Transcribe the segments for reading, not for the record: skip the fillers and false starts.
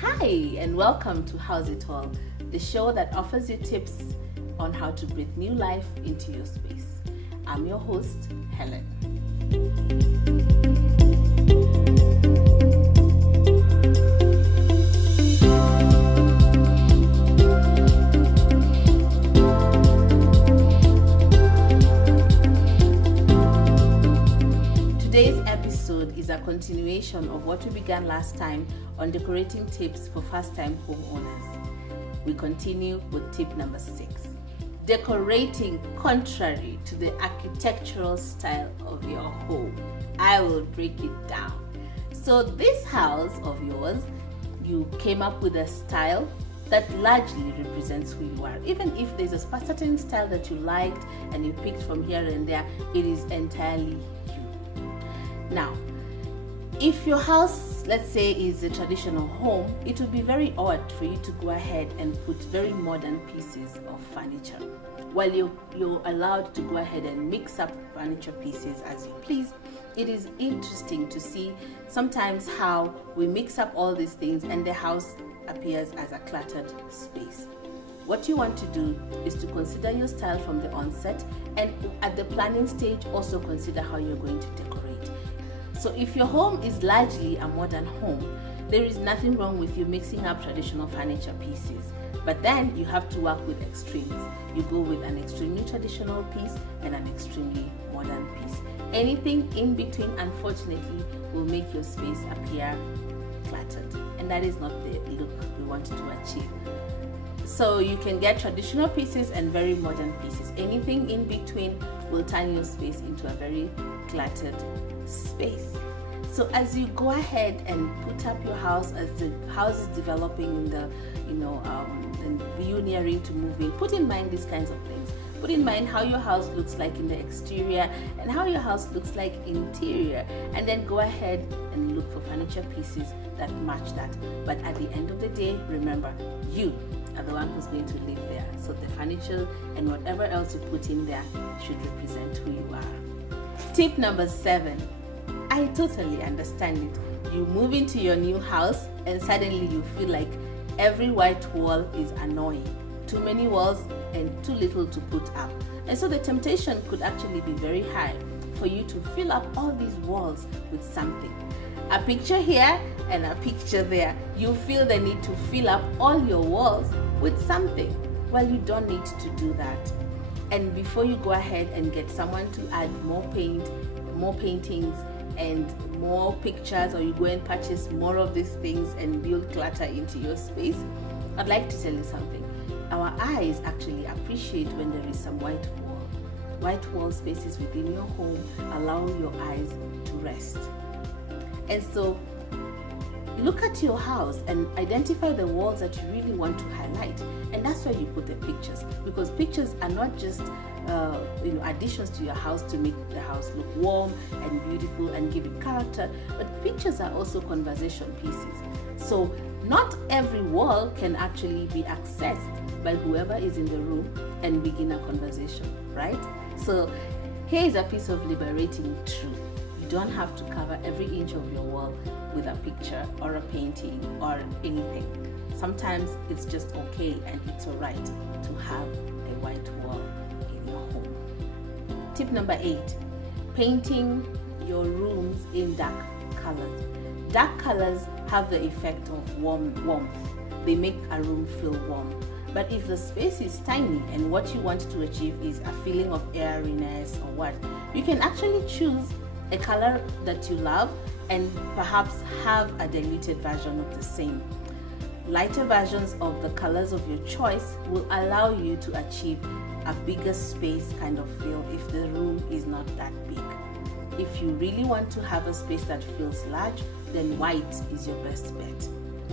Hi, and welcome to How's It All, the show that offers you tips on how to breathe new life into your space. I'm your host, Helen. Today's episode is a continuation of what we began last time on decorating tips for first-time homeowners. We continue with tip number 6. Decorating contrary to the architectural style of your home. I will break it down. So this house of yours, you came up with a style that largely represents who you are. Even if there's a certain style that you liked and you picked from here and there, it is entirely you. Now, if your house, let's say, is a traditional home, it would be very odd for you to go ahead and put very modern pieces of furniture. While you're allowed to go ahead and mix up furniture pieces as you please, it is interesting to see sometimes how we mix up all these things and the house appears as a cluttered space. What you want to do is to consider your style from the onset, and at the planning stage also consider how you're going to decorate. So if your home is largely a modern home, there is nothing wrong with you mixing up traditional furniture pieces. But then you have to work with extremes. You go with an extremely traditional piece and an extremely modern piece. Anything in between, unfortunately, will make your space appear cluttered. And that is not the look we want to achieve. So you can get traditional pieces and very modern pieces. Anything in between will turn your space into a very cluttered space. So as you go ahead and put up your house, as the house is developing in the, and you nearing to move in, put in mind these kinds of things. Put in mind how your house looks like in the exterior and how your house looks like interior, and then go ahead and look for furniture pieces that match that. But at the end of the day, remember, you are the one who's going to live there. So the furniture and whatever else you put in there should represent who you are. Tip number 7. I totally understand it. You move into your new house and suddenly you feel like every white wall is annoying. Too many walls and too little to put up. And so the temptation could actually be very high for you to fill up all these walls with something. A picture here and a picture there. You feel the need to fill up all your walls with something. Well, you don't need to do that. And before you go ahead and get someone to add more paint, more paintings, and more pictures, or you go and purchase more of these things and build clutter into your space, I'd like to tell you something. Our eyes actually appreciate when there is some white wall. White wall spaces within your home allow your eyes to rest. And so look at your house and identify the walls that you really want to highlight, and that's where you put the pictures, because pictures are not just additions to your house to make the house look warm and beautiful and give it character, but pictures are also conversation pieces. So not every wall can actually be accessed by whoever is in the room and begin a conversation, right? So here is a piece of liberating truth. You don't have to cover every inch of your wall with a picture or a painting or anything. Sometimes it's just okay and it's alright to have a white wall in your home. Tip number 8, painting your rooms in dark colors. Dark colors have the effect of warmth. They make a room feel warm. But if the space is tiny and what you want to achieve is a feeling of airiness or what, you can actually choose a color that you love and perhaps have a diluted version of the same. Lighter versions of the colors of your choice will allow you to achieve a bigger space kind of feel if the room is not that big. If you really want to have a space that feels large, then white is your best bet.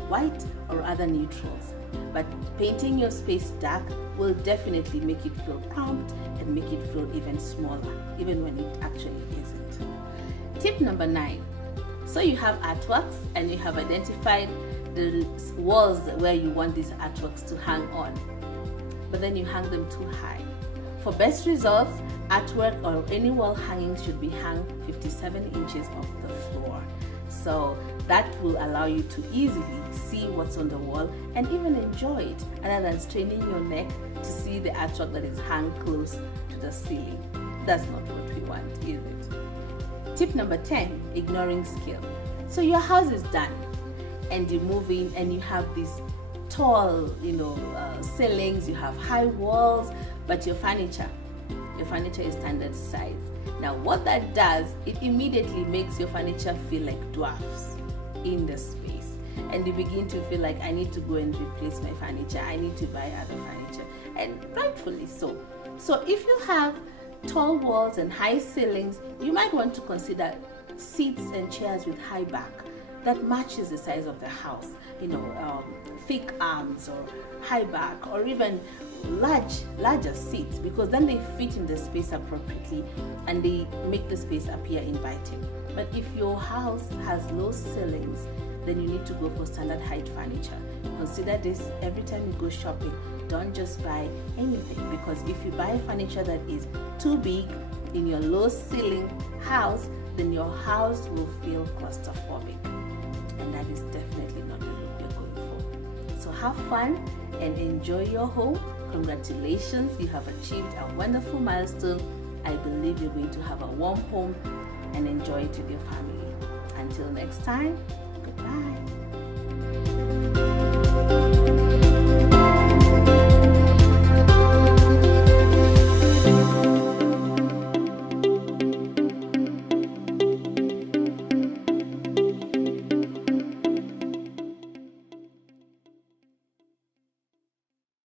White or other neutrals. But painting your space dark will definitely make it feel cramped and make it feel even smaller, even when it actually isn't. Tip number 9. So you have artworks and you have identified the walls where you want these artworks to hang on, but then you hang them too high. For best results, artwork or any wall hanging should be hung 57 inches off the floor. So that will allow you to easily see what's on the wall and even enjoy it, rather than straining your neck to see the artwork that is hung close to the ceiling. That's not what we want, is it? Tip number 10, ignoring skill. So your house is done and you move in and you have these tall, ceilings, you have high walls, but your furniture is standard size. Now what that does, it immediately makes your furniture feel like dwarfs in the space, and you begin to feel like, I need to go and replace my furniture, I need to buy other furniture, and rightfully so. So if you have tall walls and high ceilings, you might want to consider seats and chairs with high back that matches the size of the house, thick arms or high back, or even larger seats, because then they fit in the space appropriately and they make the space appear inviting. But if your house has low ceilings, then you need to go for standard height furniture. Consider this every time you go shopping. Don't just buy anything, because if you buy furniture that is too big in your low ceiling house, then your house will feel claustrophobic, and that is definitely not the look you're going for. So have fun and enjoy your home. Congratulations, you have achieved a wonderful milestone. I believe you're going to have a warm home and enjoy it with your family. Until next time, goodbye.